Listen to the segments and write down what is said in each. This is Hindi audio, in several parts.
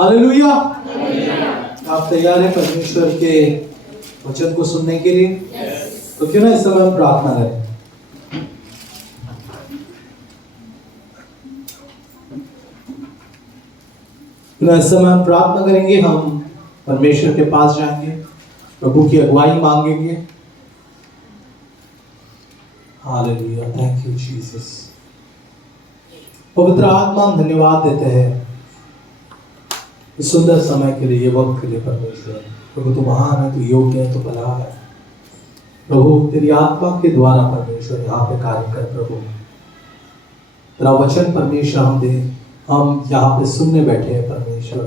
हालेलुया। आप तैयार हैं परमेश्वर के वचन को सुनने के लिए? तो क्यों ना इस समय हम प्रार्थना करें। इस समय हम प्रार्थना करेंगे, हम परमेश्वर के पास जाएंगे, प्रभु की अगुवाई मांगेंगे। Hallelujah, thank you Jesus. पवित्र आत्मा, हम धन्यवाद देते हैं इस सुंदर समय के लिए, ये वक्त के लिए। परमेश्वर प्रभु तू महान है, तू योग्य है, तू भला है। प्रभु तेरी आत्मा के द्वारा परमेश्वर यहाँ पे कार्य कर। प्रभु तेरा वचन परमेश्वर हम यहाँ पे सुनने बैठे हैं परमेश्वर।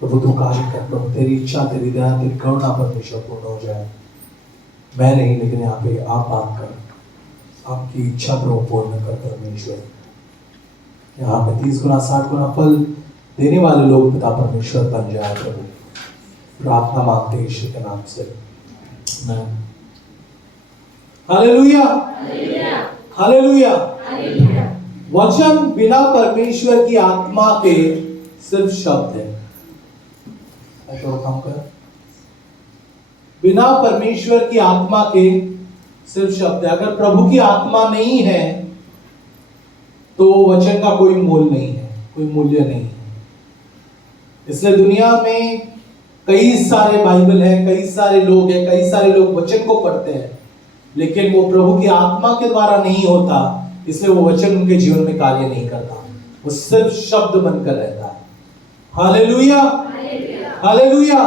प्रभु तू कार्य कर। प्रभु तेरी इच्छा, तेरी दया, तेरी करुणा परमेश्वर पूर्ण हो जाए। मैं नहीं, लेकिन यहाँ पे आप बात कर, आपकी इच्छा प्रभु पूर्ण कर परमेश्वर। यहाँ पे 30 गुना 60 गुना फल देने वाले लोग पिता परमेश्वर बन जाए। प्रभु प्रार्थना मांगते यीशु के नाम से, आमीन। Hallelujah, hallelujah. वचन बिना परमेश्वर की आत्मा के सिर्फ शब्द है। काम कर, बिना परमेश्वर की आत्मा के सिर्फ शब्द है। अगर प्रभु की आत्मा नहीं है तो वचन का कोई मोल नहीं है, कोई मूल्य नहीं है। इसलिए दुनिया में कई सारे बाइबल है, कई सारे लोग हैं, कई सारे लोग वचन को पढ़ते हैं, लेकिन वो प्रभु की आत्मा के द्वारा नहीं होता, इसलिए वो वचन उनके जीवन में कार्य नहीं करता, वो सिर्फ शब्द बनकर रहता है। Hallelujah, hallelujah.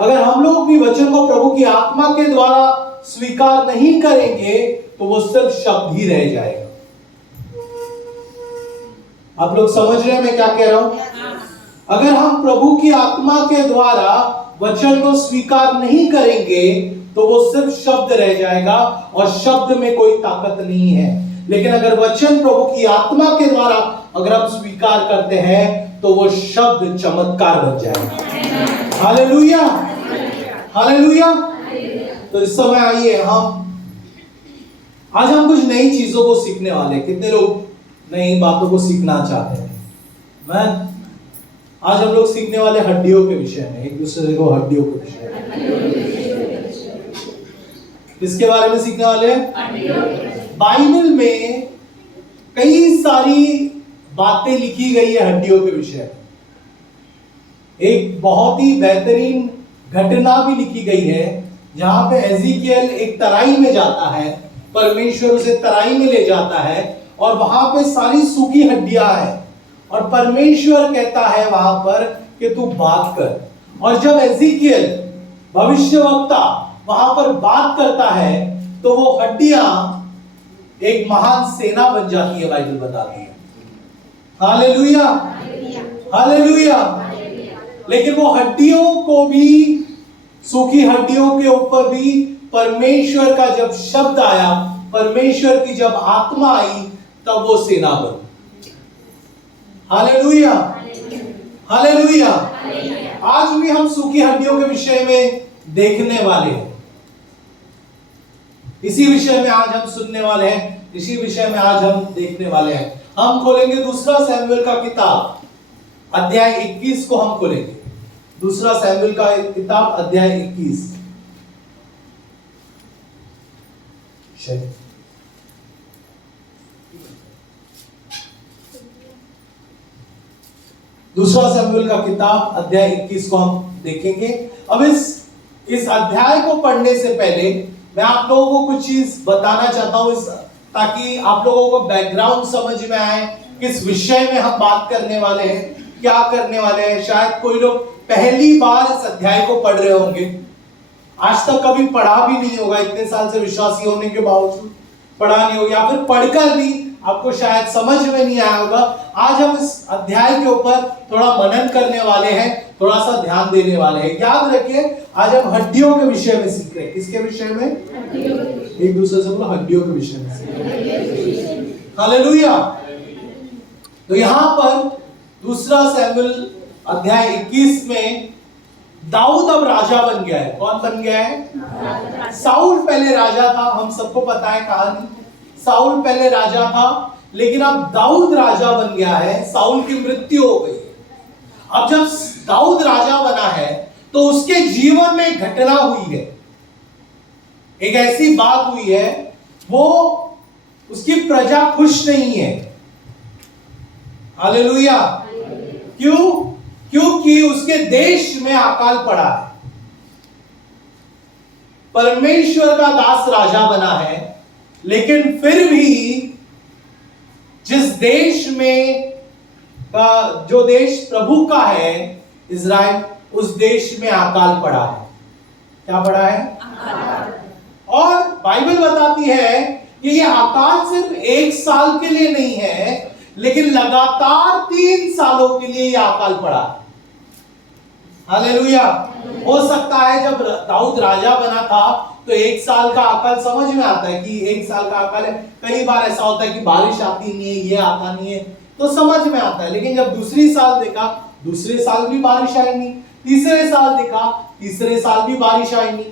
अगर हम लोग भी वचन को प्रभु की आत्मा के द्वारा स्वीकार नहीं करेंगे तो वो सिर्फ शब्द ही रह जाएगा। आप लोग समझ रहे हैं मैं क्या कह रहा हूं? अगर हम प्रभु की आत्मा के द्वारा वचन को स्वीकार नहीं करेंगे तो वो सिर्फ शब्द रह जाएगा और शब्द में कोई ताकत नहीं है। लेकिन अगर वचन प्रभु की आत्मा के द्वारा अगर हम स्वीकार करते हैं तो वो शब्द चमत्कार बन जाएगा। Hallelujah, hallelujah. तो इस समय आइए, आज हम कुछ नई चीजों को सीखने वाले हैं। कितने लोग नई बातों को सीखना चाहते हैं? आज हम लोग सीखने वाले हड्डियों के विषय में, एक दूसरे को हड्डियों के विषय में। किसके बारे में सीखने वाले हैं? बाइबल में कई सारी बातें लिखी गई है हड्डियों के विषय में। एक बहुत ही बेहतरीन घटना भी लिखी गई है जहां पे एजिकियल एक तराई में जाता है, परमेश्वर उसे तराई में ले जाता है और वहां पे सारी सूखी हड्डियां हैं और परमेश्वर कहता है वहां पर कि तू बात कर। और जब एजिकियल भविष्यवक्ता वहां पर बात करता है तो वो हड्डियां एक महान सेना बन जाती है, बाइबल बताती है। Hallelujah, hallelujah. लेकिन वो हड्डियों को भी, सूखी हड्डियों के ऊपर भी परमेश्वर का जब शब्द आया, परमेश्वर की जब आत्मा आई, तब वो सेना बनी। Hallelujah, hallelujah. आज भी हम सूखी हड्डियों के विषय में देखने वाले हैं। इसी विषय में आज हम सुनने वाले हैं, इसी विषय में आज हम देखने वाले हैं। हम खोलेंगे दूसरा सैमुएल का किताब, अध्याय 21 को हम खोलेंगे। दूसरा सैमुएल का किताब, अध्याय 21। दूसरा सैमुएल का किताब, अध्याय 21 को हम देखेंगे। अब इस अध्याय को पढ़ने से पहले मैं आप लोगों को कुछ चीज बताना चाहता हूं, ताकि आप लोगों को बैकग्राउंड समझ में आए, किस विषय में हम बात करने वाले हैं, क्या करने वाले हैं। शायद कोई लोग पहली बार इस अध्याय को पढ़ रहे होंगे, आज तक कभी पढ़ा भी नहीं होगा, इतने साल से विश्वासी होने के बावजूद पढ़ा नहीं होगा, या फिर पढ़कर भी आपको शायद समझ में नहीं आया होगा। आज हम इस अध्याय के ऊपर थोड़ा मनन करने वाले हैं, थोड़ा सा ध्यान देने वाले हैं। याद रखिए, आज हम हड्डियों के विषय में सीख रहे हैं। किसके विषय में? एक दूसरे से बोलो, हड्डियों के विषय में। हालेलुया। तो यहाँ पर दूसरा सैमुएल अध्याय 21 में दाऊद अब राजा बन गया है। कौन बन गया है? साउल पहले राजा था, हम सबको पता है कहानी। साउल पहले राजा था, लेकिन अब दाऊद राजा बन गया है। साउल की मृत्यु हो गई। अब जब दाऊद राजा बना है तो उसके जीवन में एक घटना हुई है, एक ऐसी बात हुई है, वो उसकी प्रजा खुश नहीं है। हालेलुया। क्यों? क्योंकि उसके देश में अकाल पड़ा है। परमेश्वर का दास राजा बना है, लेकिन फिर भी जिस देश में का जो देश प्रभु का है, इज़राइल, उस देश में अकाल पड़ा है। क्या पड़ा है? अकाल। और बाइबल बताती है कि ये अकाल सिर्फ 1 साल के लिए नहीं है, लेकिन लगातार 3 सालों के लिए यह अकाल पड़ा। हालेलुया। हो सकता है जब दाऊद राजा बना था तो 1 साल का अकाल समझ में आता है कि 1 साल का अकाल है। कई बार ऐसा होता है कि बारिश आती नहीं है, ये आता नहीं है, तो समझ में आता है। लेकिन जब दूसरी साल देखा, दूसरे साल भी बारिश आई नहीं, तीसरे साल देखा, तीसरे साल भी बारिश आई नहीं।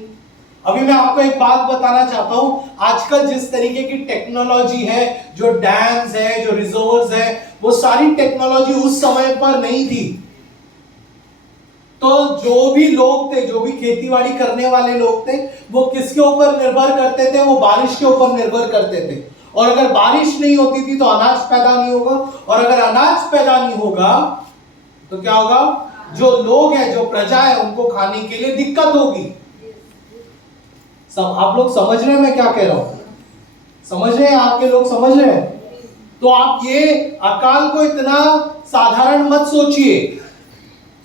अभी मैं आपको एक बात बताना चाहता हूं, आजकल जिस तरीके की टेक्नोलॉजी है, जो डैम्स है, जो रिजर्वर्स है, वो सारी टेक्नोलॉजी उस समय पर नहीं थी। तो जो भी लोग थे, जो भी खेतीबाड़ी करने वाले लोग थे, वो किसके ऊपर निर्भर करते थे? वो बारिश के ऊपर निर्भर करते थे। और अगर बारिश नहीं होती थी तो अनाज पैदा नहीं होगा, और अगर अनाज पैदा नहीं होगा तो क्या होगा? जो लोग हैं, जो प्रजा है, उनको खाने के लिए दिक्कत होगी। सब आप लोग समझ रहे हैं मैं क्या कह रहा हूं? समझ रहे हैं? आपके लोग समझ रहे हैं? तो आप ये अकाल को इतना साधारण मत सोचिए।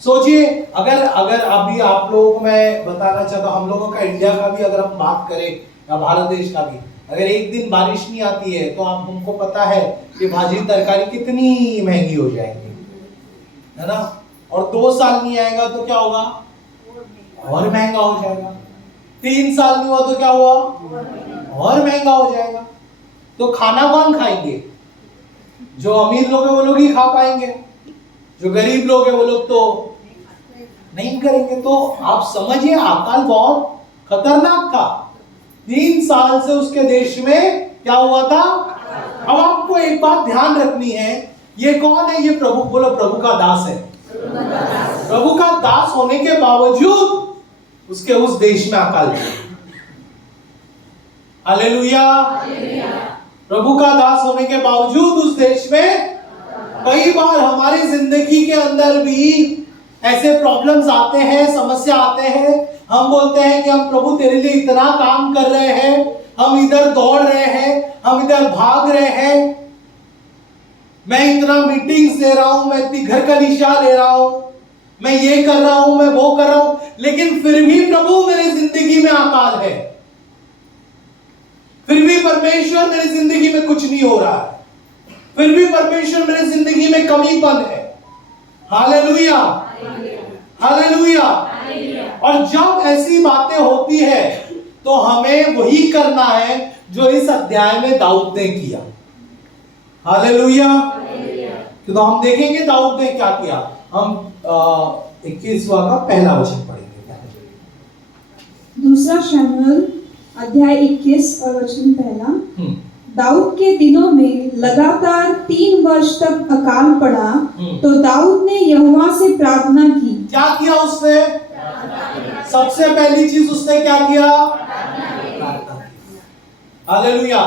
सोचिए, अगर अभी आप लोगों को मैं बताना चाहता हूं, हम लोगों का इंडिया का भी अगर हम बात करें, या भारत देश का भी, अगर एक दिन बारिश नहीं आती है तो आप हमको पता है कि भाजी तरकारी कितनी महंगी हो जाएगी, है ना? और 2 साल नहीं आएगा तो क्या होगा? और महंगा हो जाएगा। 3 साल नहीं हुआ तो क्या हुआ? और महंगा हो जाएगा। तो खाना कौन खाएंगे? जो अमीर लोग हैं वो लोग ही खा पाएंगे, जो गरीब लोग हैं वो लोग तो नहीं करेंगे। तो आप समझिए, अकाल बहुत खतरनाक था। 3 साल से उसके देश में क्या हुआ था? अब आपको एक बात ध्यान रखनी है, ये कौन है? ये प्रभु, बोलो, प्रभु का दास है। प्रभु का दास होने के बावजूद उसके उस देश में अकाल है। हालेलुया। प्रभु का दास होने के बावजूद उस देश में कई बार हमारी जिंदगी के अंदर भी ऐसे प्रॉब्लम्स आते हैं, समस्या आते हैं। हम बोलते हैं कि हम प्रभु तेरे लिए इतना काम कर रहे हैं, हम इधर दौड़ रहे हैं, हम इधर भाग रहे हैं, मैं इतना मीटिंग्स ले रहा हूं, मैं इतनी घर का निशा ले रहा हूं, मैं ये कर रहा हूं, मैं वो कर रहा हूं, लेकिन फिर भी प्रभु मेरी जिंदगी में अकाल है, फिर भी परमेश्वर मेरी जिंदगी में कुछ नहीं हो रहा है, फिर भी परमेश्वर मेरी जिंदगी में कमीपन है। Hallelujah, hallelujah. और जब ऐसी बातें होती है तो हमें वही करना है जो इस अध्याय में दाऊद ने किया। हालेलुया। तो हम देखेंगे दाऊद ने क्या किया। हम 21वां का पहला वचन पढ़ेंगे। दूसरा शमूएल अध्याय 21 और वचन पहला। दाऊद के दिनों में लगातार 3 वर्ष तक अकाल पड़ा, तो दाऊद ने यहोवा से प्रार्थना की। क्या किया उसने? सबसे पहली चीज उसने क्या किया? हालेलुया।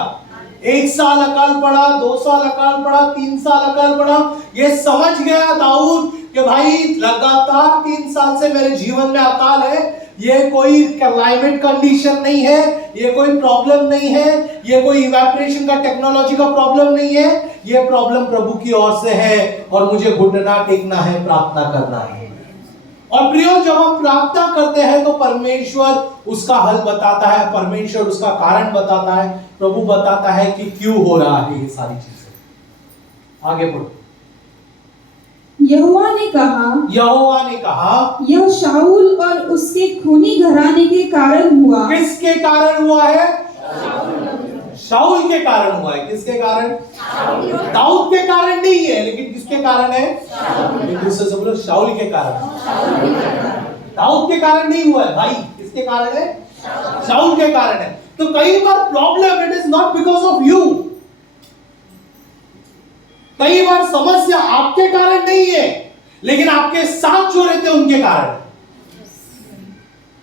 1 साल अकाल पड़ा, 2 साल अकाल पड़ा, 3 साल अकाल पड़ा। ये समझ गया दाऊद कि भाई लगातार 3 साल से मेरे जीवन में अकाल है। ये कोई क्लाइमेट कंडीशन नहीं है, ये कोई प्रॉब्लम नहीं है, ये कोई इवेपोरेशन का टेक्नोलॉजी का प्रॉब्लम नहीं है, ये प्रॉब्लम प्रभु की ओर से है और मुझे घुटना टेकना है, प्रार्थना करना है। और प्रियो, जब हम प्रार्थना करते हैं तो परमेश्वर उसका हल बताता है, परमेश्वर उसका कारण बताता है, प्रभु बताता है कि क्यों हो रहा है ये सारी चीजें। आगे बढ़ो। यहोवा ने कहा, यह शाऊल और उसके खूनी घराने के कारण हुआ। किसके कारण हुआ है? शाऊल के कारण हुआ है। किसके कारण? दाऊद के कारण नहीं है, लेकिन किसके कारण है? एक दूसरे से बोलो, शाऊल के कारण। दाऊद के कारण नहीं हुआ है भाई, किसके कारण है? शाऊल के कारण है। तो कई बार problem it is not because of you. कई बार समस्या आपके कारण नहीं है, लेकिन आपके साथ जो रहते हैं उनके कारण,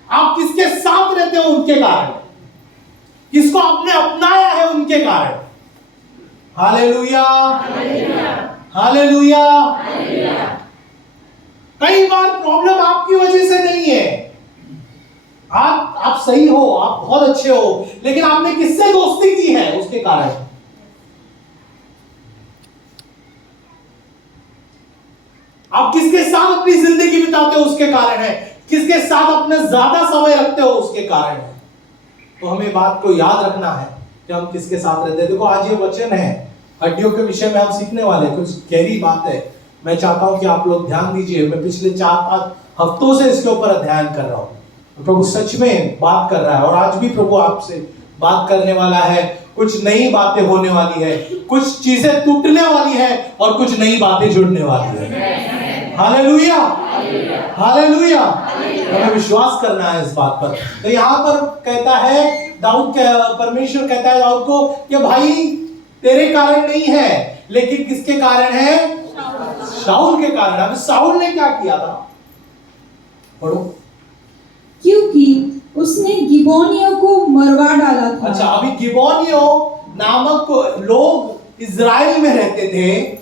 आप किसके साथ रहते हो उनके कारण, किसको आपने अपनाया है उनके कारण। Hallelujah, hallelujah. कई बार प्रॉब्लम आपकी वजह से नहीं है, आप सही हो, आप बहुत अच्छे हो, लेकिन आपने किससे दोस्ती की है उसके कारण। आप किसके साथ अपनी जिंदगी बिताते हो उसके कारण है, किसके साथ अपने ज्यादा समय रखते हो उसके कारण है। तो हमें बात को याद रखना है कि हम किसके साथ रहते हैं। देखो आज ये वचन है, हड्डियों के विषय में हम सीखने वाले, कुछ गहरी बात है। मैं चाहता हूं कि आप लोग ध्यान दीजिए। मैं पिछले 4-5 हफ्तों से इसके ऊपर अध्ययन कर रहा हूं। प्रभु सच में बात कर रहा है और आज भी प्रभु आपसे बात करने वाला है। कुछ नई बातें होने वाली है, कुछ चीजें टूटने वाली है और कुछ नई बातें जुड़ने वाली है। Hallelujah, hallelujah. हमें विश्वास करना है इस बात पर। तो यहाँ पर कहता है दाऊद, परमेश्वर कहता है दाऊद को कि भाई तेरे कारण नहीं है, लेकिन किसके कारण है? शाऊल के कारण। अब शाऊल ने क्या किया था, पढ़ो। क्योंकि उसने गिबोनियों को मरवा डाला था। अच्छा, अभी गिबोनियों नामक लोग इजराइल में रहते थे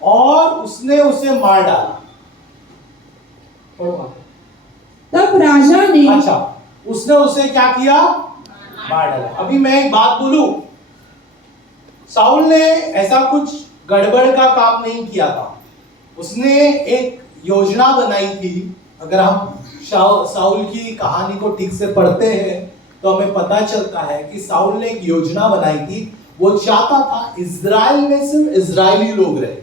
और उसने उसे मार डाला। तब राजा ने, अच्छा, उसने उसे क्या किया? मार डाला। अभी मैं एक बात बोलूं, शाऊल ने ऐसा कुछ गड़बड़ का काम नहीं किया था। उसने एक योजना बनाई थी। अगर हम शाऊल की कहानी को ठीक से पढ़ते हैं तो हमें पता चलता है कि शाऊल ने एक योजना बनाई थी। वो चाहता था इजराइल में सिर्फ इजरायली लोग रहे।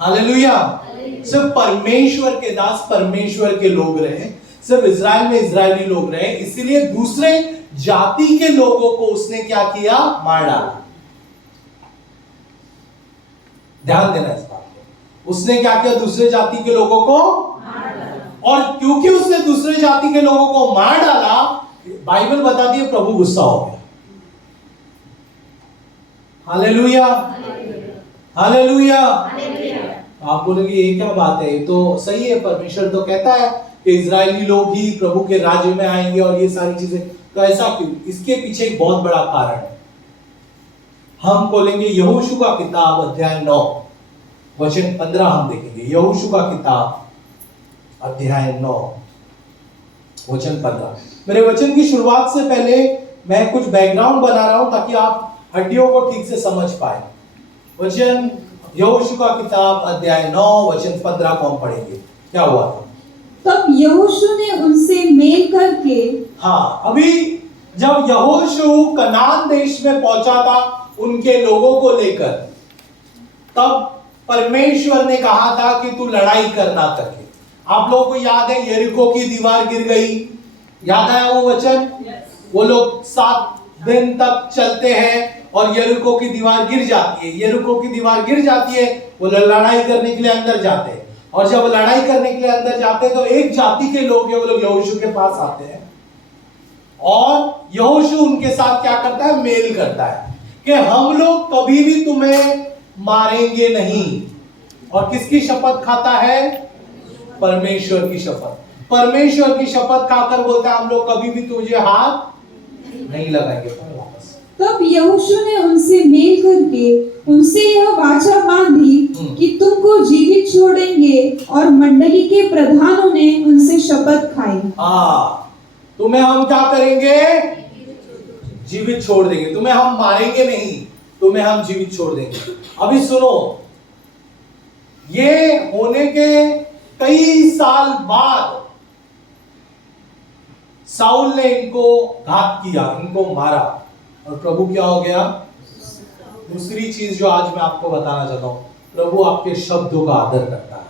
हालेलुया, सिर्फ परमेश्वर के दास, परमेश्वर के लोग रहे, सिर्फ इजराइल में इजरायली लोग रहे। इसलिए दूसरे जाति के लोगों को उसने क्या किया? मार डाला। ध्यान देना इस बात को। उसने क्या किया? दूसरे जाति के लोगों को मार डाला। और क्योंकि उसने दूसरे जाति के लोगों को मार डाला, बाइबल बताती है प्रभु गुस्सा हो गया। Hallelujah, hallelujah. आप बोलेंगे ये क्या बात है? ये तो सही है, परमेश्वर तो कहता है कि इजरायली लोग ही प्रभु के राज्य में आएंगे और ये सारी चीजें। तो ऐसा क्यों? इसके पीछे एक बहुत बड़ा कारण है। हम बोलेंगे यहोशू का किताब अध्याय 9 वचन 15 हम देखेंगे। यहोशू का किताब अध्याय 9 वचन 15। मेरे वचन की शुरुआत से पहले मैं कुछ बैकग्राउंड बना रहा हूं ताकि आप हड्डियों को ठीक से समझ पाए। वचन यहोशू का किताब अध्याय 9 वचन 15 को हम पढ़ेंगे। क्या हुआ था? तब यहोशू ने उनसे मेल करके, हाँ, अभी जब यहोशू कनान देश में पहुंचा था उनके लोगों को लेकर, तब परमेश्वर ने कहा था कि तू लड़ाई करना करके। आप लोगों को याद है यरीको की दीवार गिर गई, याद है वो वचन? वो लोग 7 दिन तक चलते हैं और यरीको की दीवार गिर जाती है। यरीको की दीवार गिर जाती है, वो लड़ाई करने के लिए अंदर जाते हैं। और जब लड़ाई करने के लिए अंदर जाते हैं तो एक जाति के लोग हैं, वो लोग यहोशू के पास आते हैं और यहोशू उनके साथ क्या करता है? मेल करता है कि हम लोग कभी भी तुम्हें मारेंगे नहीं। और किसकी शपथ खाता है? परमेश्वर की शपथ। परमेश्वर की शपथ खाकर बोलता है हम लोग कभी भी तुझे हाथ नहीं लगाएंगे। तब यहोशू ने उनसे मेल करके उनसे यह वाचा बांधी कि तुमको जीवित छोड़ेंगे, और मंडली के प्रधानों ने उनसे शपथ खाई। तुम्हें हम क्या करेंगे? जीवित छोड़ देंगे। तुम्हें हम मारेंगे नहीं, तुम्हें हम जीवित छोड़ देंगे। अभी सुनो, ये होने के कई साल बाद शाऊल ने इनको घात किया, इनको मारा, और प्रभु क्या हो गया? दूसरी चीज जो आज मैं आपको बताना चाहता हूं, प्रभु आपके शब्दों का आदर करता है।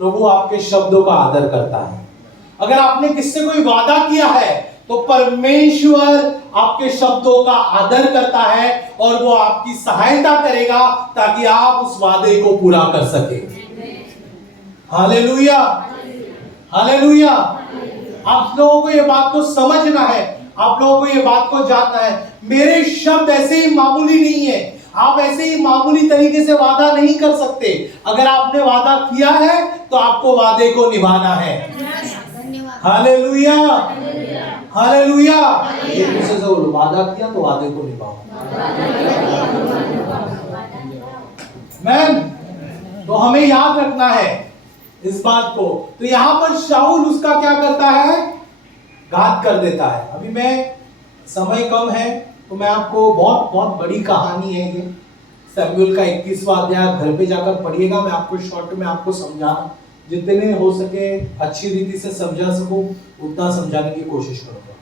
प्रभु आपके शब्दों का आदर करता है। अगर आपने किससे कोई वादा किया है तो परमेश्वर आपके शब्दों का आदर करता है और वो आपकी सहायता करेगा ताकि आप उस वादे को पूरा कर सके। Hallelujah, hallelujah. आप लोगों को ये बात को समझना है, आप लोगों को ये बात को जानना है। मेरे शब्द ऐसे ही मामूली नहीं है। आप ऐसे ही मामूली तरीके से वादा नहीं कर सकते। अगर आपने वादा किया है तो आपको वादे को निभाना है। Hallelujah, hallelujah. एक दूसरे से बोलो, वादा किया तो वादे को निभाओ। मैन, तो हमें याद रखना है इस बात को। तो यहां पर शाऊल उसका क्या करता है, घात कर देता है। अभी मैं, समय कम है तो मैं आपको, बहुत बहुत बड़ी कहानी है ये, शमूएल का 21वां अध्याय घर पे जाकर पढ़िएगा। मैं आपको शॉर्ट में आपको समझाना, जितने हो सके अच्छी रीति से समझा सकूं उतना समझाने की कोशिश करूंगा।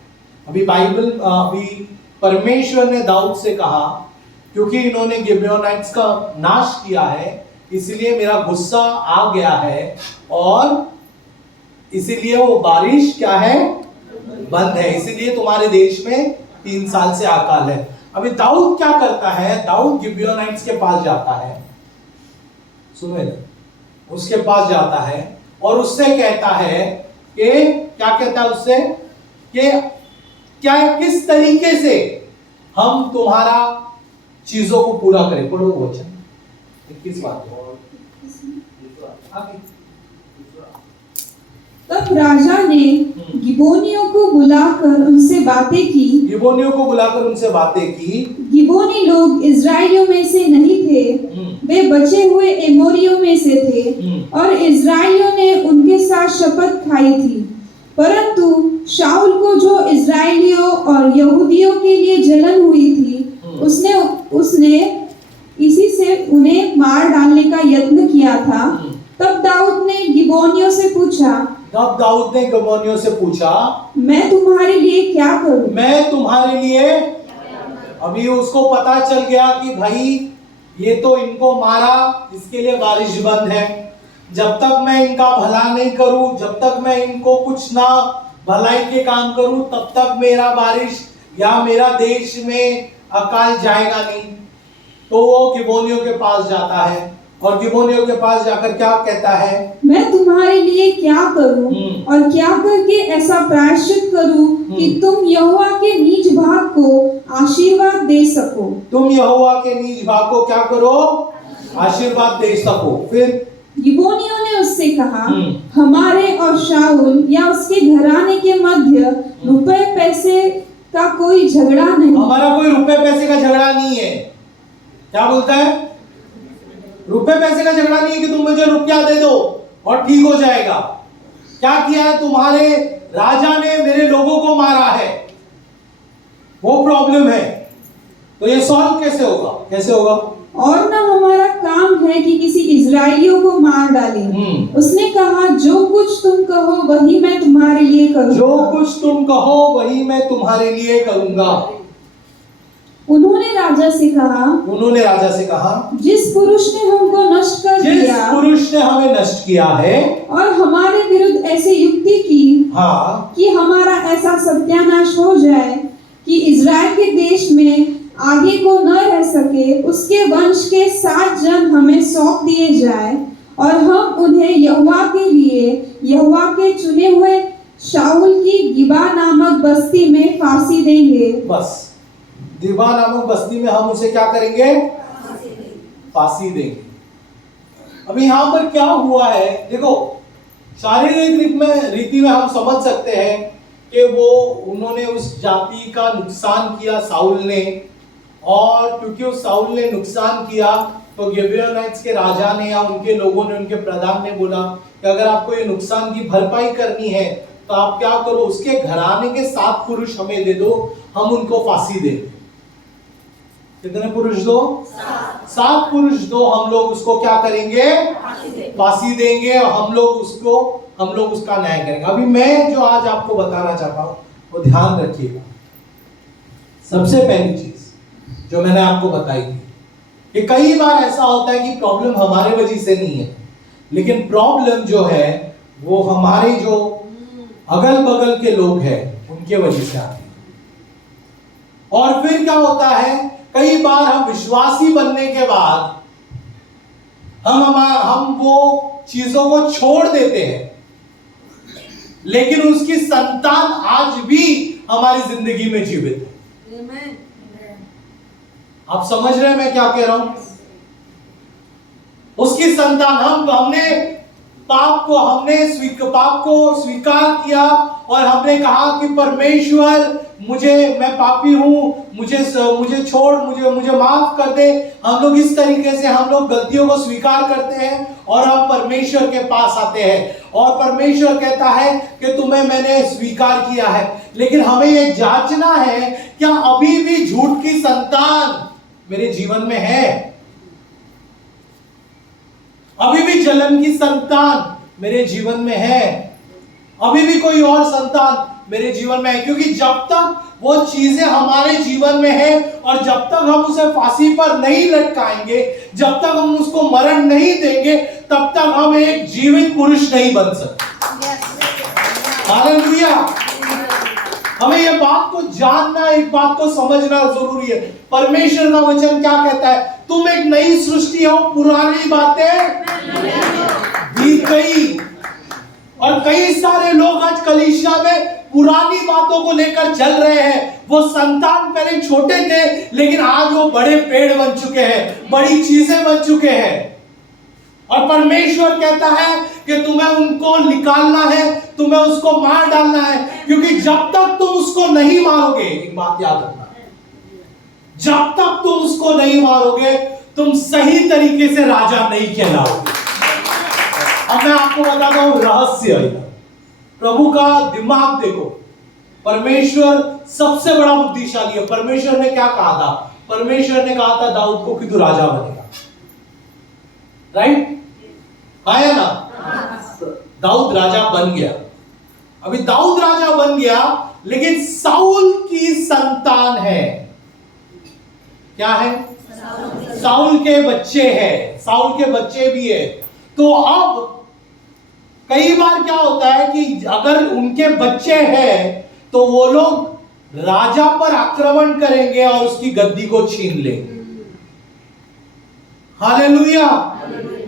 अभी बाइबल, अभी परमेश्वर ने दाऊद से कहा, क्योंकि इन्होंने गिबेयोनाइट्स का नाश किया है इसलिए मेरा गुस्सा आ गया है और इसीलिए वो बारिश क्या है, बंद है, इसीलिए तुम्हारे देश में 3 साल से अकाल है। अभी दाऊद क्या करता है, दाऊद गिबेयोनाइट्स के पास जाता है, सुनो, उसके पास जाता है और उससे कहता है कि, क्या कहता है उससे, कि क्या, किस तरीके से हम तुम्हारा चीजों को पूरा करें। पढ़ो वो वचन 21 बात। तब राजा ने गिबोनियों को बुलाकर उनसे बातें की। गिबोनियों को बुलाकर उनसे बातें की। गिबोनी लोग इजराइलियों में से नहीं थे, वे बचे हुए एमोरियों में से थे और इजराइलियों ने उनके साथ शपथ खाई थी। परंतु शाऊल को जो इजराइलियों और यहूदियों के लिए जलन हुई थी, उसने इसी से उन्हें मार डालने का यत्न किया था। तब दाऊद ने गिबोनियों से पूछा, मैं तुम्हारे लिए क्या करूं? मैं तुम्हारे लिए, अभी उसको पता चल गया कि भाई ये तो इनको मारा, इसके लिए बारिश बंद है। जब तक मैं इनका भला नहीं करूं, जब तक मैं इनको कुछ ना भलाई के काम करूं, तब तक मेरा बारिश या मेरा देश में अकाल जाएगा नहीं। तो वो गिबोनियों के पास जाता है और गिबोनियों के पास जाकर क्या कहता है, मैं तुम्हारे लिए क्या करूं और क्या करके ऐसा प्रायश्चित करूं कि तुम यहोवा के नीच भाग को आशीर्वाद दे सको। तुम यहोवा के नीच भाग को क्या करो, आशीर्वाद दे सको। फिर गिबोनियों ने उससे कहा, हमारे और शाऊल या उसके घराने के मध्य रुपए पैसे का कोई झगड़ा नहीं। हमारा कोई रुपए पैसे का झगड़ा नहीं है। क्या बोलता है, रुपए पैसे का झगड़ा नहीं है कि तुम मुझे रुपया दे दो और ठीक हो जाएगा। क्या किया है, तुम्हारे राजा ने मेरे लोगों को मारा है, वो प्रॉब्लम है। तो ये सॉल्व कैसे होगा, कैसे होगा? और ना हमारा काम है कि किसी इजराइलियों को मार डालें। उसने कहा, जो कुछ तुम कहो वही मैं तुम्हारे लिए करूंगा। जो कुछ तुम कहो वही मैं तुम्हारे लिए करूंगा। उन्होंने राजा से कहा, जिस पुरुष ने हमको नष्ट कर दिया, जिस पुरुष ने हमें नष्ट किया है और हमारे विरुद्ध ऐसी युक्ति की, हाँ, कि हमारा ऐसा सत्यानाश हो जाए कि इजराइल के देश में आगे को न रह सके, उसके वंश के 7 जन हमें सौंप दिए जाए और हम उन्हें यहोवा के लिए, यहोवा के चुने हुए शाऊल की गिबा नामक बस्ती में फांसी देंगे। बस, गिबा नामक बस्ती में हम उसे क्या करेंगे, फांसी देंगे। अभी यहाँ पर क्या हुआ है, देखो शारीरिक रीति में हम समझ सकते हैं कि वो, उन्होंने उस जाति का नुकसान किया साउल ने, और क्योंकि उस साउल ने नुकसान किया तो गिबेयोनाइट्स के राजा ने या उनके लोगों ने, उनके प्रधान ने बोला कि अगर आपको ये नुकसान की भरपाई करनी है तो आप क्या करो, उसके घराने के 7 पुरुष हमें दे दो, हम उनको फांसी देंगे। कितने पुरुष दो? 7 पुरुष दो, हम लोग उसको क्या करेंगे, फांसी देंगे और हम लोग उसका न्याय करेंगे। अभी मैं जो आज आपको बताना चाहता हूं वो ध्यान रखिएगा। सबसे पहली चीज जो मैंने आपको बताई थी कि कई बार ऐसा होता है कि प्रॉब्लम हमारे वजह से नहीं है, लेकिन प्रॉब्लम जो है वो हमारे जो अगल बगल के लोग हैं उनके वजह से आती है। और फिर क्या होता है, कई बार हम विश्वासी बनने के बाद हम वो चीजों को छोड़ देते हैं, लेकिन उसकी संतान आज भी हमारी जिंदगी में जीवित है। आप समझ रहे हैं मैं क्या कह रहा हूं? उसकी संतान हमने पाप को स्वीकार किया और हमने कहा कि परमेश्वर मैं पापी हूं, मुझे छोड़, मुझे माफ कर दे। हम लोग इस तरीके से हम लोग गलतियों को स्वीकार करते हैं और हम परमेश्वर के पास आते हैं और परमेश्वर कहता है कि तुम्हें मैंने स्वीकार किया है। लेकिन हमें यह जांचना है, क्या अभी भी झूठ की संतान मेरे जीवन में है? अभी भी जलन की संतान मेरे जीवन में है? अभी भी कोई और संतान मेरे जीवन में है? क्योंकि जब तक वो चीजें हमारे जीवन में है और जब तक हम उसे फांसी पर नहीं लटकाएंगे, जब तक हम उसको मरण नहीं देंगे, तब तक हम एक जीवित पुरुष नहीं बन सकते। हालेलुया। हमें यह बात को जानना, एक बात को समझना जरूरी है। परमेश्वर का वचन क्या कहता है? तुम एक नई सृष्टि हो, पुरानी बातें बीत गई। और कई सारे लोग आज कलीसिया में पुरानी बातों को लेकर चल रहे हैं। वो संतान पहले छोटे थे, लेकिन आज वो बड़े पेड़ बन चुके हैं, बड़ी चीजें बन चुके हैं। और परमेश्वर कहता है कि तुम्हें उनको निकालना है, तुम्हें उसको मार डालना है, क्योंकि जब तक तुम उसको नहीं मारोगे, एक बात याद रखना, जब तक तुम उसको नहीं मारोगे, तुम सही तरीके से राजा नहीं कहलाओगे। अब मैं आपको बताता हूं रहस्य। प्रभु का दिमाग देखो। परमेश्वर सबसे बड़ा बुद्धिशाली है। परमेश्वर ने क्या कहा था? परमेश्वर ने कहा था दाऊद को कि तू राजा बनेगा, राइट? आया ना? दाऊद राजा बन गया। अभी दाऊद राजा बन गया, लेकिन साउल की संतान है। क्या है? साउल के बच्चे हैं, साउल के बच्चे भी है। तो अब कई बार क्या होता है कि अगर उनके बच्चे हैं तो वो लोग राजा पर आक्रमण करेंगे और उसकी गद्दी को छीन लेंगे। हालेलुया।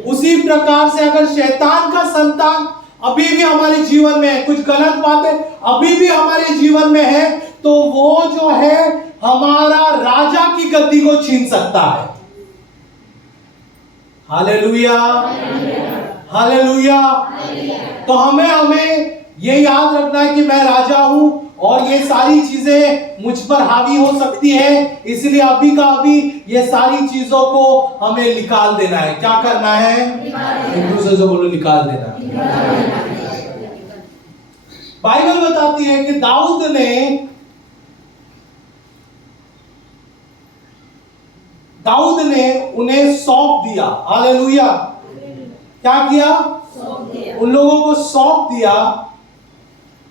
उसी प्रकार से अगर शैतान का संतान अभी भी हमारे जीवन में है, कुछ गलत बातें अभी भी हमारे जीवन में है, तो वो जो है हमारा राजा की गद्दी को छीन सकता है। Hallelujah, hallelujah. तो हमें ये याद रखना है कि मैं राजा हूं और ये सारी चीजें मुझ पर हावी हो सकती है, इसलिए अभी का अभी ये सारी चीजों को हमें निकाल देना है। क्या करना है? एक दूसरे से बोलो, निकाल देना। बाइबल बताती है कि दाऊद ने उन्हें सौंप दिया। हालेलुया। क्या किया? उन लोगों को सौंप दिया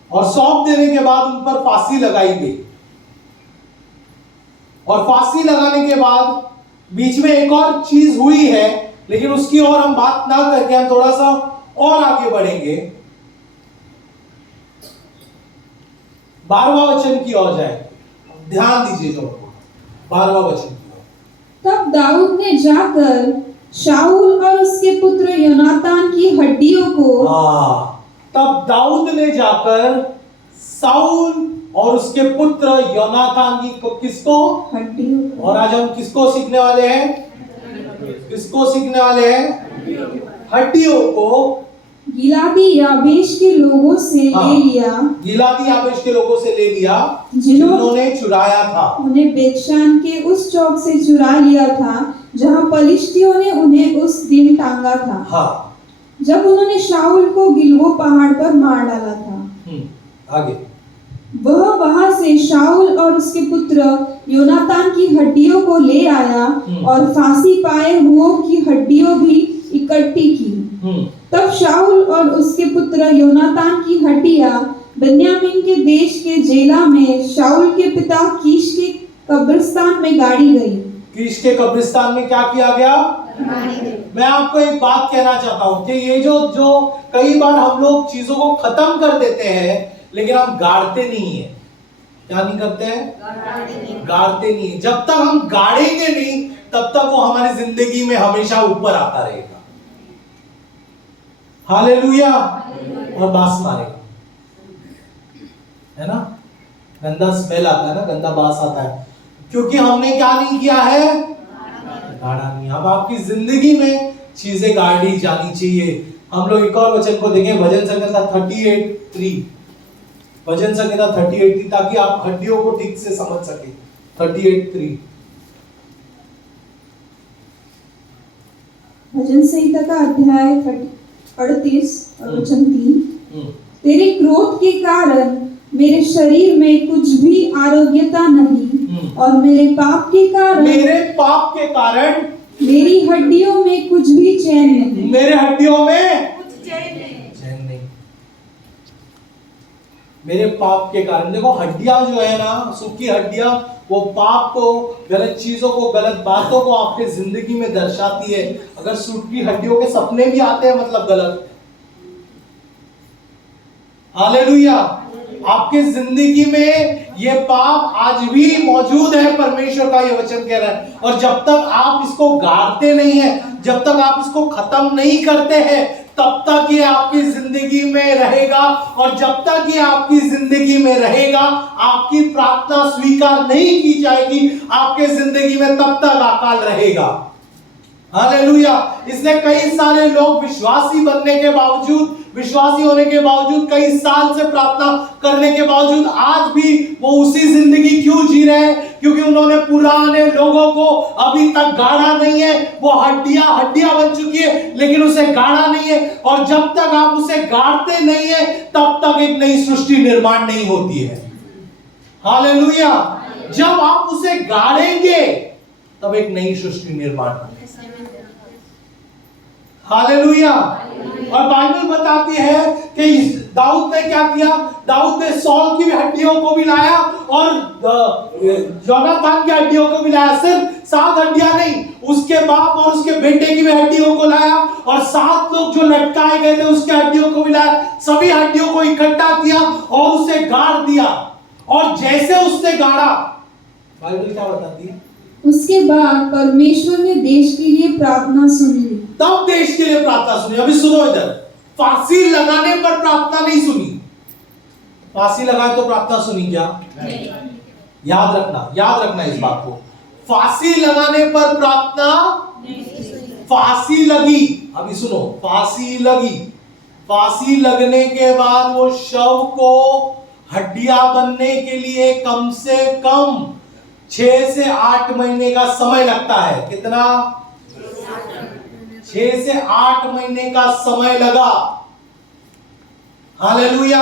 और सौंप देने के बाद उन पर फांसी लगाई गई। और फांसी लगाने के बाद बीच में एक और चीज हुई है, लेकिन उसकी ओर हम बात ना करके हम थोड़ा सा और आगे बढ़ेंगे। 12वां वचन की ओर जाएंगे। ध्यान दीजिए जो 12वां वचन की ओर। तब दाऊद ने जाकर शाऊल और उसके पुत्र योनातान की हड्डियों को तब दाऊद ने जाकर साउल और उसके पुत्र योनातान की किसको? हड्डियों। और आज हम किसको सीखने वाले हैं? किसको सीखने वाले हैं? हड्डियों को गिलादी याबेश के लोगों से ले लिया। गिलादी याबेश के लोगों से ले लिया जिन्होंने चुराया था। उन्हें बेतशान के उस चौक से चुरा लिया था जहां पलिश्तियों ने उन्हें उस दिन टांगा था। जब उन्होंने शाऊल को गिलबो पहाड़ पर मार डाला था। आगे। वह वहां से शाऊल और उसके पुत्र योनातान की हड्डियों को ले आया और फांसी पाए हुओं की हड्डियों भी इकट्ठी की। तब शाऊल और उसके पुत्र योनातान की हड्डियां बेन्यामीन के देश के जेला में शाऊल के पिता कीश के कब्रिस्तान में गाड़ी गई। कीश के कब्रिस्तान में क्या किया गया? मैं आपको एक बात कहना चाहता हूं कि ये जो कई बार हम लोग चीजों को खत्म कर देते हैं, लेकिन हम गाड़ते नहीं है। क्या नहीं करते हैं? गाड़ते नहीं है। जब तक हम गाड़ेंगे नहीं, तब तक वो हमारी जिंदगी में हमेशा ऊपर आता रहेगा। हालेलुया। और बास मारेगा, है ना? गंदा स्मेल आता है ना, गंदा बास आता है। क्योंकि हमने क्या नहीं किया है, गाड़ा नहीं। अब आपकी जिंदगी में चीजें गाड़ी जानी चाहिए। हम लोग एक और वचन को देखें, भजन संहिता 38:3। भजन संहिता 38:3, ताकि आप हड्डियों को ठीक से समझ सके। 38:3 भजन संहिता का अध्याय 38 और वचन 3। तेरे क्रोध के कारण मेरे शरीर में कुछ भी आरोग्यता नहीं, और मेरे पाप के कारण मेरी हड्डियों में कुछ भी चैन नहीं। मेरे हड्डियों में चैन नहीं। मेरे पाप के कारण। देखो हड्डियां जो है ना, सूखी हड्डियां, वो पाप को, गलत चीजों को, गलत बातों को आपके जिंदगी में दर्शाती है। अगर सूखी हड्डियों के सपने भी आते हैं, मतलब गलत। हालेलुया। आपके जिंदगी में ये पाप आज भी मौजूद है, परमेश्वर का ये वचन कह रहा है। और जब तक आप इसको गाड़ते नहीं है, जब तक आप इसको खत्म नहीं करते हैं, तब तक ये आपकी जिंदगी में रहेगा। और जब तक ये आपकी जिंदगी में रहेगा, आपकी प्रार्थना स्वीकार नहीं की जाएगी आपके जिंदगी में, तब तक अकाल रहेगा। हालेलुया। इसलिए कई सारे लोग विश्वासी बनने के बावजूद, विश्वासी होने के बावजूद, कई साल से प्रार्थना करने के बावजूद आज भी वो उसी जिंदगी क्यों जी रहे हैं? क्योंकि उन्होंने पुराने लोगों को अभी तक गाड़ा नहीं है। वो हड्डियां बन चुकी है, लेकिन उसे गाड़ा नहीं है। और जब तक आप उसे गाड़ते नहीं है, तब तक एक नई सृष्टि निर्माण नहीं होती है। हालेलुया। जब आप उसे गाड़ेंगे, तब एक नई सृष्टि निर्माण होगी। हालेलुया। और बाइबल बताती है कि दाऊद ने क्या किया? दाऊद ने सॉल की हड्डियों को भी लाया और योनातान की हड्डियों को भी लाया। सिर्फ 7 हड्डियां नहीं, उसके बाप और उसके बेटे की भी हड्डियों को लाया, और 7 लोग जो लटकाए गए थे उसके हड्डियों को भी लाया। सभी हड्डियों को इकट्ठा किया और उसे गाड़ दिया। और जैसे उसने गाड़ा, बाइबल क्या बताती है? उसके बाद परमेश्वर ने देश के लिए प्रार्थना सुनी। तब देश के लिए प्रार्थना सुनी। अभी सुनो इधर, फांसी लगाने पर प्रार्थना नहीं सुनी। फांसी लगाए तो प्रार्थना सुनी क्या? नहीं। याद रखना इस बात को। फांसी लगाने पर प्रार्थना फांसी लगी। अभी सुनो, फांसी लगी। फांसी लगने के बाद वो शव को हड्डियां बनने के लिए कम से कम 6 से 8 महीने का समय लगता है। कितना? 6 से 8 महीने का समय लगा। हालेलुया।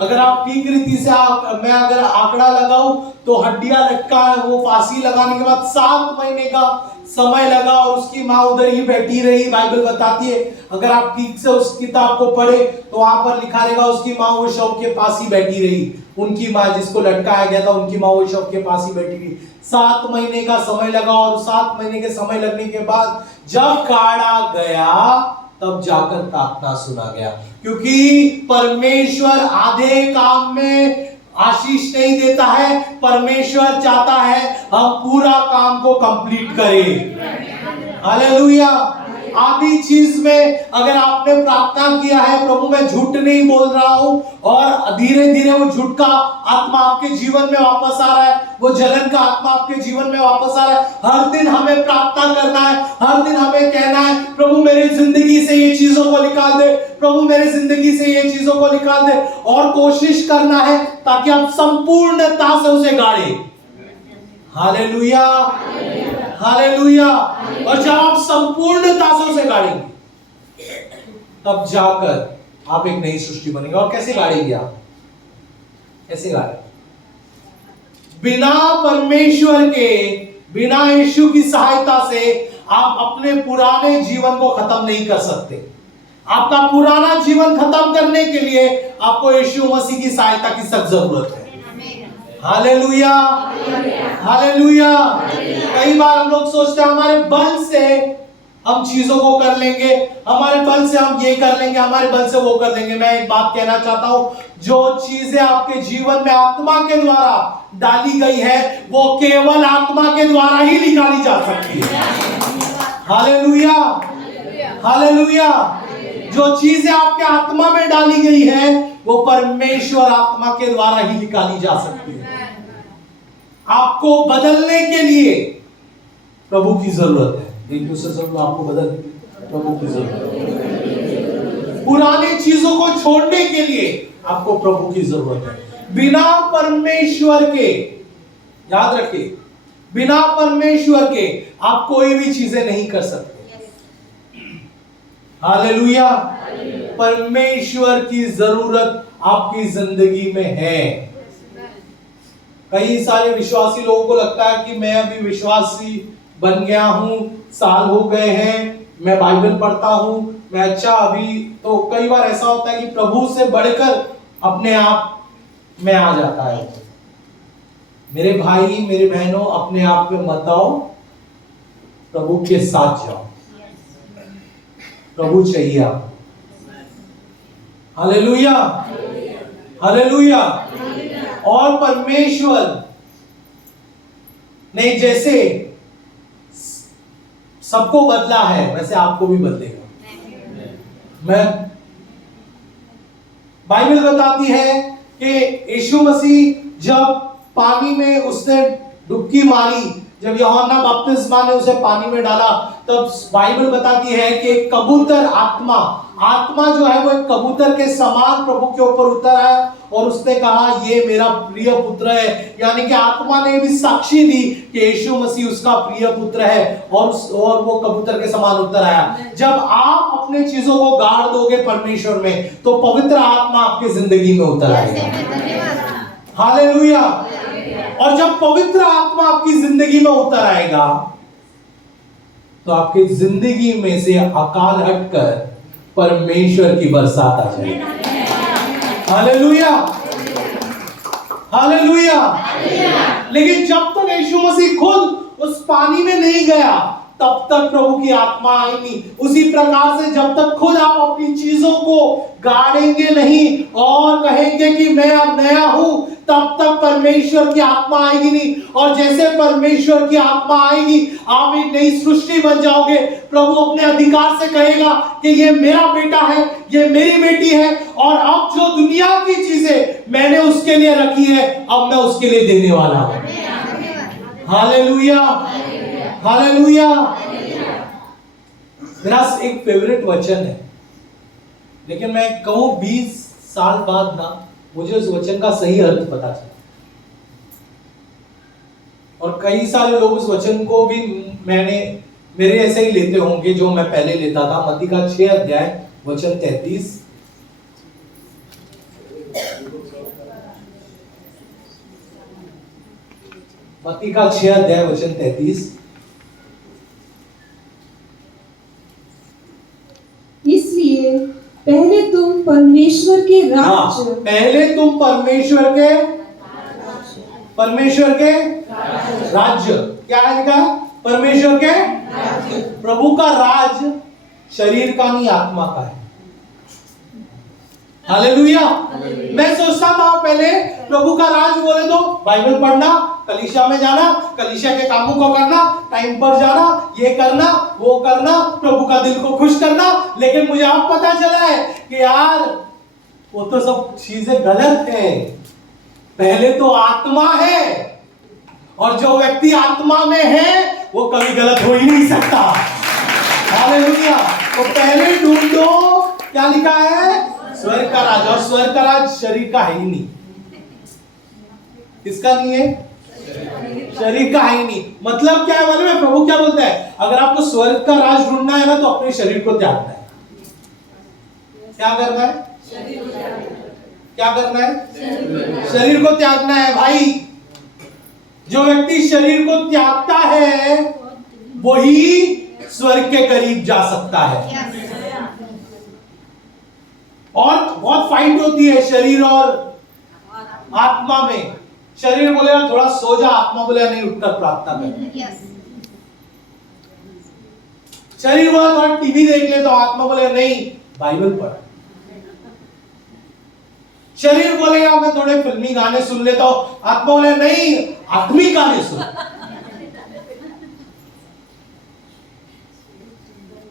अगर आप ठीक रीति से मैं अगर आंकड़ा लगाऊं तो हड्डियां लटका है, वो फांसी लगाने के बाद 7 महीने का समय लगा, और उसकी माँ उधर ही बैठी रही। बाइबल बताती है, अगर आप ठीक से उस किताब को पढ़े तो वहां पर लिखा रहेगा उसकी माँ वो शव के पास ही बैठी रही। उनकी माँ जिसको लटकाया गया था, उनकी माँ वो शव के पास ही बैठी रही। 7 महीने का समय लगा, और 7 महीने के समय लगने के बाद जब गाड़ा गया, तब जाकर प्रार्थना सुना गया। क्योंकि परमेश्वर आधे काम में आशीष नहीं देता है, परमेश्वर चाहता है हम पूरा काम को कंप्लीट करें। हालेलुया। आधी चीज में अगर आपने प्रार्थना किया है, प्रभु मैं झूठ नहीं बोल रहा हूं, और धीरे धीरे वो झूठ का आत्मा आपके जीवन में वापस आ रहा है, वो जलन का आत्मा आपके जीवन में वापस आ रहा है। हर दिन हमें प्रार्थना करना है, हर दिन हमें कहना है प्रभु मेरी जिंदगी से ये चीजों को निकाल दे, प्रभु मेरी जिंदगी से ये चीजों को निकाल दे, और कोशिश करना है ताकि आप संपूर्णता से उसे गाड़े। हालेलुया। हालेलुया। और जब आप संपूर्णता से उसे गाड़ेंगे, तब जाकर आप एक नई सृष्टि बनेंगे। और कैसे गाड़ेंगे आप? कैसे गाड़ेंगे? बिना परमेश्वर के, बिना यीशु की सहायता से आप अपने पुराने जीवन को खत्म नहीं कर सकते। आपका पुराना जीवन खत्म करने के लिए आपको यीशु मसीह की सहायता की सख्त जरूरत है। हालेलुया। हालेलुया। कई बार हम लोग सोचते हैं हमारे बल से हम चीजों को कर लेंगे, हमारे बल से हम ये कर लेंगे, हमारे बल से वो कर लेंगे। मैं एक बात कहना चाहता हूं, जो चीजें आपके जीवन में आत्मा के द्वारा डाली गई है, वो केवल आत्मा के द्वारा ही निकाली जा सकती है। हालेलुया। हालेलुया। जो चीजें आपके आत्मा में डाली गई है, वो परमेश्वर आत्मा के द्वारा ही निकाली जा सकती है। आपको बदलने के लिए प्रभु की जरूरत है। एक दूसरे से आपको बदलने के लिए प्रभु की जरूरत है। पुरानी चीजों को छोड़ने के लिए आपको प्रभु की जरूरत है। बिना परमेश्वर के, याद रखिए, बिना परमेश्वर के आप कोई भी चीजें नहीं कर सकते। हालेलुया। परमेश्वर की जरूरत आपकी जिंदगी में है। कई सारे विश्वासी लोगों को लगता है कि मैं अभी विश्वासी बन गया हूं, साल हो गए हैं, मैं बाइबल पढ़ता हूं, मैं अच्छा अभी, तो कई बार ऐसा होता है कि प्रभु से बढ़कर अपने आप में आ जाता है। मेरे भाई मेरे बहनों, अपने आप में मत आओ, प्रभु के साथ जाओ। प्रभु चाहिए आपको। Hallelujah, hallelujah. और परमेश्वर ने जैसे सबको बदला है वैसे आपको भी बदलेगा। मैं बाइबल बताती है कि यीशु मसीह जब पानी में उसने डुबकी मारी, जब यूहन्ना बपतिस्मा ने उसे पानी में डाला, तब बाइबल बताती है कि कबूतर आत्मा जो है वो एक कबूतर के समान प्रभु के ऊपर उतर आया और उसने कहा ये मेरा प्रिय पुत्र है। यानी कि आत्मा ने भी साक्षी दी कि यीशु मसीह उसका प्रिय पुत्र है और वो कबूतर के समान उतर आया। जब आप अपने चीजों को गाड़ दोगे परमेश्वर में, तो पवित्र आत्मा आपकी जिंदगी में उतर आएगा। हालेलुया। और जब पवित्र आत्मा आपकी जिंदगी में उतर आएगा, तो आपकी जिंदगी में से अकाल हटकर परमेश्वर की बरसात आ जाएगी। Hallelujah, hallelujah. लेकिन जब तक यीशु मसीह खुद उस पानी में नहीं गया, तब तक प्रभु की आत्मा आई नहीं। उसी प्रकार से जब तक खुद आप अपनी चीजों को गाड़ेंगे नहीं और कहेंगे कि मैं अब नया हूं, तब तक परमेश्वर की आत्मा आएगी नहीं। और जैसे परमेश्वर की आत्मा आएगी, आप एक नई सृष्टि बन जाओगे। प्रभु अपने अधिकार से कहेगा कि ये मेरा बेटा है, ये मेरी बेटी है, और अब जो दुनिया की चीजें मैंने उसके लिए रखी है, अब मैं उसके लिए देने वाला हूं। Hallelujah, hallelujah. मेरा एक फेवरेट वचन है, लेकिन मैं कहूं 20 साल बाद ना मुझे उस वचन का सही अर्थ पता चला। और कई सारे लोग उस वचन को भी मेरे ऐसे ही लेते होंगे जो मैं पहले लेता था। मत्ती का 6 अध्याय वचन 33। मत्ती का 6 अध्याय वचन 33। इसलिए पहले तुम परमेश्वर के राज्य, पहले तुम परमेश्वर के राज्य, क्या है लिखा? परमेश्वर के राज्य। प्रभु का राज शरीर का नहीं, आत्मा का है। हालेलुया। मैं सोचता था पहले प्रभु का राज बोले तो बाइबल पढ़ना, कलीसिया में जाना, कलीसिया के कामों को करना, टाइम पर जाना, ये करना वो करना, प्रभु का दिल को खुश करना। लेकिन मुझे अब पता चला है कि यार वो तो सब चीजें गलत है। पहले तो आत्मा है, और जो व्यक्ति आत्मा में है वो कभी गलत हो ही नहीं सकता। हालेलुया। तो पहले ढूंढो, क्या लिखा है? स्वर्ग का राज। और स्वर्ग का राज शरीर का है ही नहीं। किसका नहीं है? शरीर का है ही नहीं। मतलब क्या है मालूम है? प्रभु क्या बोलता है? अगर आपको स्वर्ग का राज ढूंढना है ना, तो अपने शरीर को त्यागना है। क्या करना है? क्या करना है? शरीर को त्यागना है भाई। जो व्यक्ति शरीर को त्यागता है वही स्वर्ग के करीब जा सकता है। और बहुत फाइट होती है शरीर और आत्मा में। शरीर बोलेगा थोड़ा सो जा, आत्मा बोलेगा नहीं, उठकर प्रार्थना कर। शरीर बोला थोड़ा टीवी देख ले, तो आत्मा बोलेगा नहीं, बाइबल पढ़। शरीर बोलेगा मैं थोड़े फिल्मी गाने सुन लेता हूं, आत्मा बोले नहीं, आत्मिक गाने सुन।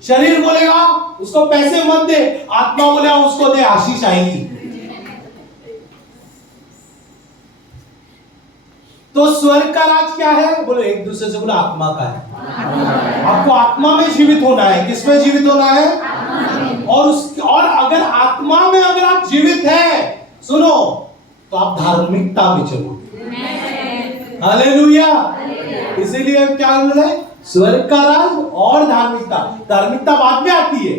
शरीर बोलेगा उसको पैसे मत दे, आत्मा बोलेगा उसको दे, आशीष आएगी। तो स्वर्ग का राज क्या है? बोलो एक दूसरे से, बोलो आत्मा का है। आपको आत्मा में जीवित होना है। किसमें जीवित होना है? और अगर आत्मा में अगर आप जीवित हैं, सुनो, तो आप धार्मिकता में चलोगे। हालेलुया। इसीलिए क्या बोल रहे? स्वर्ग का राज और धार्मिकता। धार्मिकता बाद में आती है।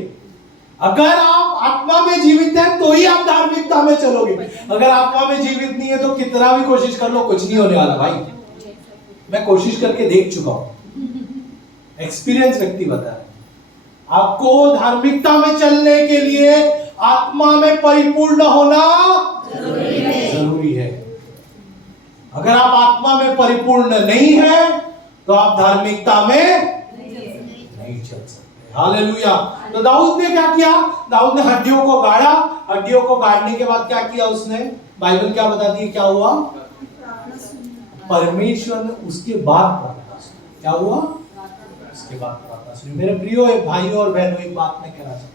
अगर आप आत्मा में जीवित हैं तो ही आप धार्मिकता में चलोगे। अगर आत्मा में जीवित नहीं है तो कितना भी कोशिश कर लो, कुछ नहीं होने वाला भाई। मैं कोशिश करके देख चुका हूं, एक्सपीरियंस व्यक्ति बता रहे। आपको धार्मिकता में चलने के लिए आत्मा में परिपूर्ण होना जरूरी है। अगर आप आत्मा में परिपूर्ण नहीं है तो आप धार्मिकता में नहीं चल सकते। हालेलुया। तो दाऊद ने क्या किया? दाऊद ने हड्डियों को गाड़ा। हड्डियों को गाड़ने के बाद क्या किया उसने? बाइबल क्या बताती है क्या हुआ? परमेश्वर ने उसके बाद प्रार्थना सुनी। क्या हुआ? उसके बाद प्रार्थना सुनी। मेरे प्रियो भाइयों और बहनों, एक बात मैं कहना चाहता हूं,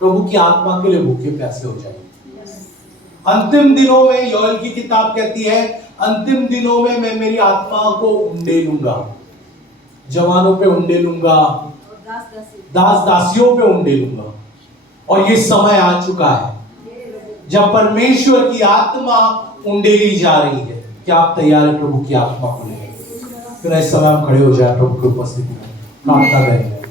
प्रभु की आत्मा के लिए भूखे प्यासे हो जाइए। अंतिम दिनों में योएल की किताब कहती है, अंतिम दिनों में मैं मेरी आत्मा को उंडेलूंगा, जवानों पे उंडेलूंगा, दास दासियों पे उंडेलूंगा। और ये समय आ चुका है जब परमेश्वर की आत्मा उंडेली जा रही है। क्या आप तैयार हैं प्रभु की आत्मा को लेकर? फिर इस समय हम खड़े हो जाए प्रभु की उपस्थिति में प्रार्थना करेंगे।